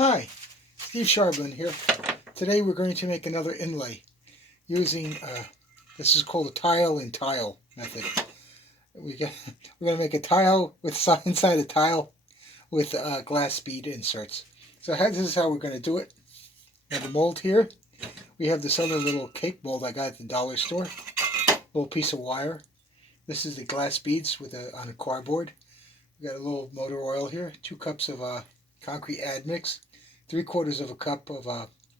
Hi, Steve Sharblin here. Today we're going to make another inlay using, this is called a tile in tile method. We're going to make a tile with inside a tile with glass bead inserts. So this is how we're going to do it. We have the mold here. We have this other little cake mold I got at the dollar store. Little piece of wire. This is the glass beads on a cardboard. We got a little motor oil here. 2 cups of concrete admix. 3/4 of a cup of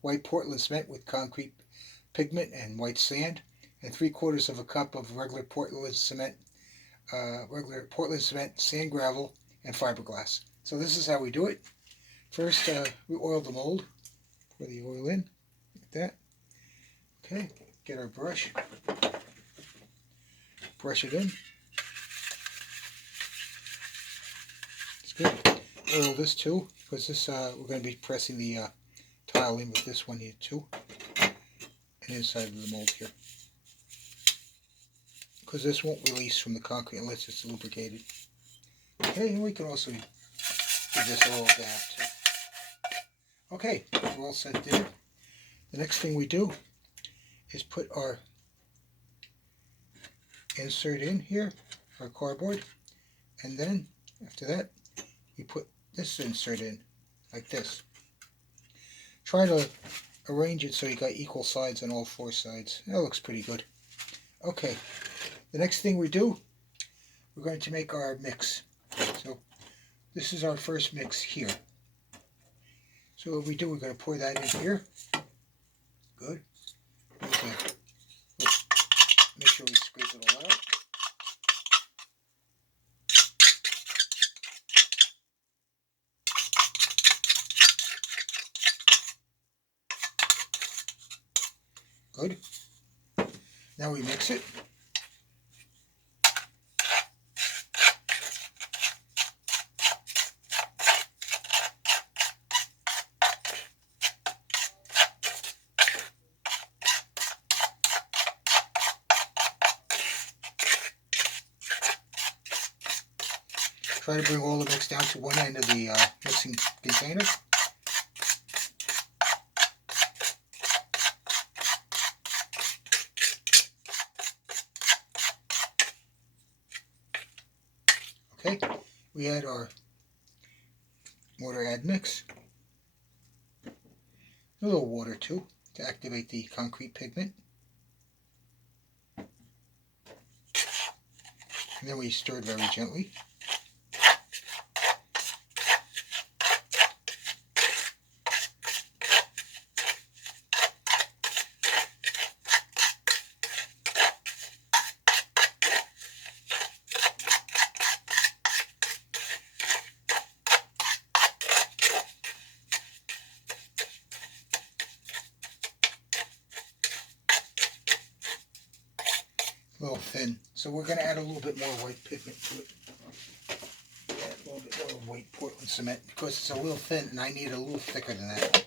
white Portland cement with concrete pigment and white sand, and 3/4 of a cup of regular Portland cement, sand, gravel, and fiberglass. So this is how we do it. First, we oil the mold. Pour the oil in, like that. Okay, get our brush. Brush it in. It's good. Oil this too, because this we're going to be pressing the tile in with this one here too, and inside of the mold here, because this won't release from the concrete unless it's lubricated. Okay, and we can also give this a little dab too. Okay, we're all set there. The next thing we do is put our insert in here, our cardboard, and then after that we put this insert in, like this. Try to arrange it so you got equal sides on all 4 sides. That looks pretty good. Okay, the next thing we do, we're going to make our mix. So this is our first mix here. So what we do, we're going to pour that in here. Good. Okay. Make sure we squeeze it all out. Good. Now we mix it. Try to bring all the mix down to one end of the mixing container. Okay, we add our mortar admix. A little water too to activate the concrete pigment. And then we stir it very gently. A little thin, so we're going to add a little bit more white pigment to it. Add a little bit more white Portland cement because it's a little thin and I need it a little thicker than that.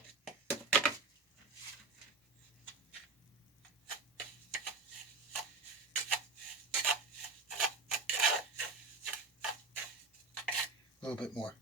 A little bit more.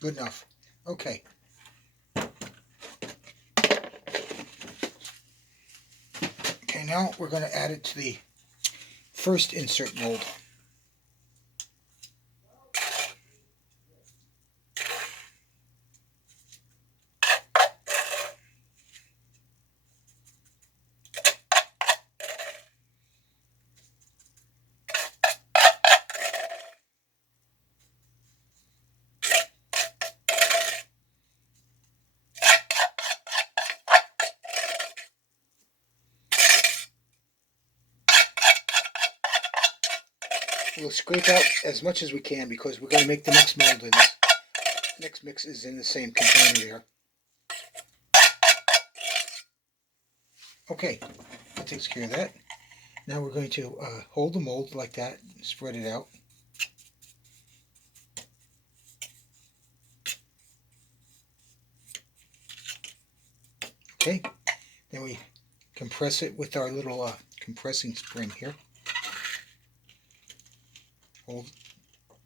Good enough. Okay. Okay, now we're going to add it to the first insert mold. We'll scrape out as much as we can because we're going to make the next mold in this. Next mix is in the same container there. Okay, that takes care of that. Now we're going to hold the mold like that, spread it out. Okay, then we compress it with our little compressing spring here. Hold. Not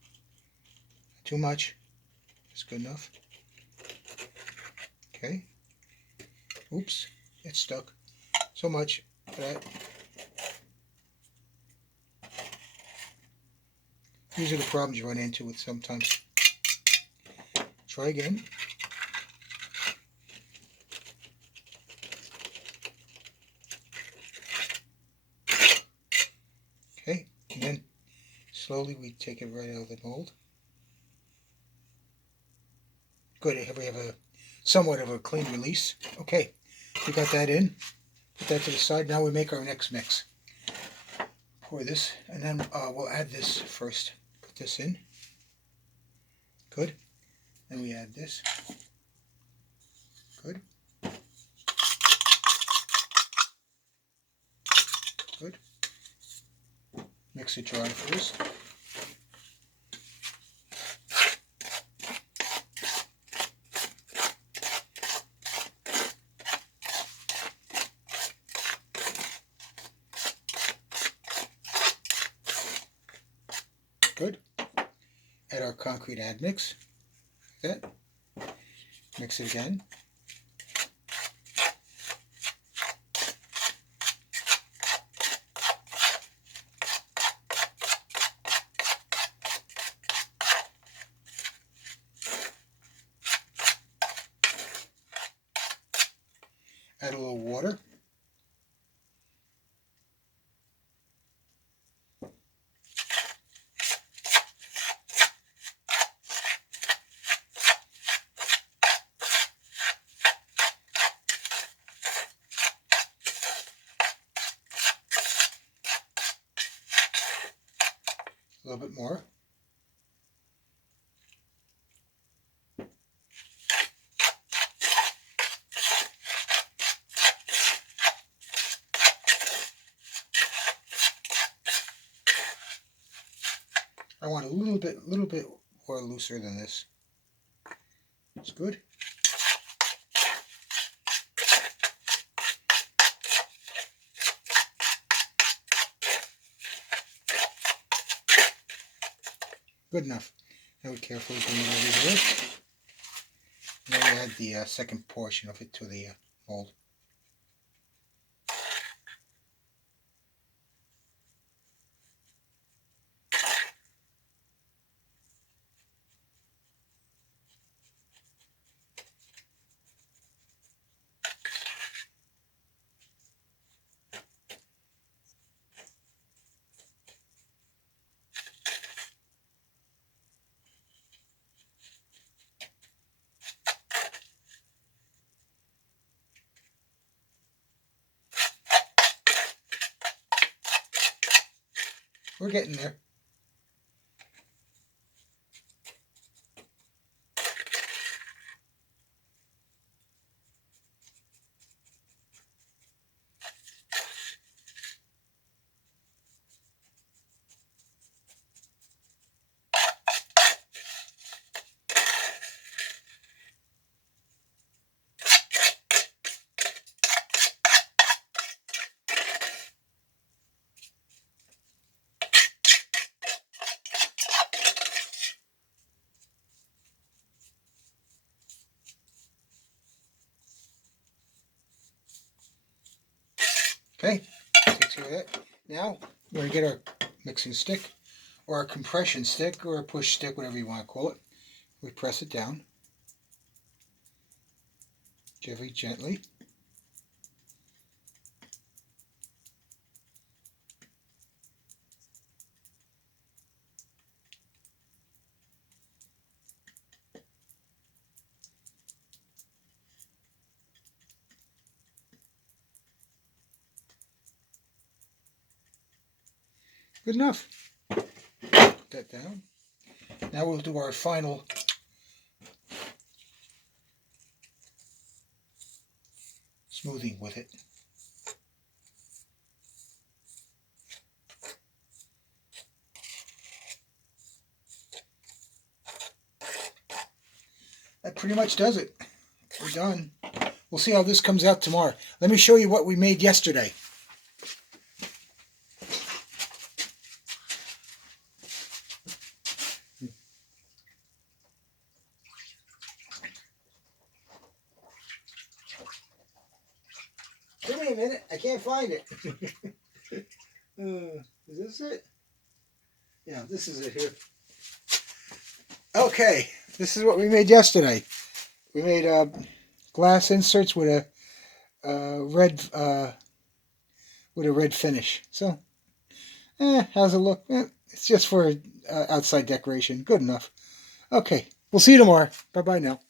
too much. That's good enough. Okay. Oops, it's stuck. So much for that. These are the problems you run into with sometimes. Try again. Okay, and then slowly we take it right out of the mold. Good, we have a somewhat of a clean release. Okay, we got that in. Put that to the side. Now we make our next mix. Pour this, and then we'll add this first. Put this in. Good. Then we add this. Good. Good. Mix it dry first. Good. Add our concrete admix. That. Mix it again. Add a little water. A little bit more. I want a little bit more looser than this. It's good. Good enough. Now we carefully bring it over here. Now we add the second portion of it to the mold. We're getting there. Okay, takes care of that. Now we're going to get our mixing stick, or our compression stick, or a push stick, whatever you want to call it. We press it down very gently. Good enough. Put that down. Now we'll do our final smoothing with it. pretty much does it. We're done. We'll see how this comes out tomorrow. Let me show you what we made yesterday. Give me a minute. I can't find it. Is this it? Yeah, this is it here. Okay, this is what we made yesterday. We made glass inserts with a red finish. So, how's it look? It's just for outside decoration. Good enough. Okay, we'll see you tomorrow. Bye bye now.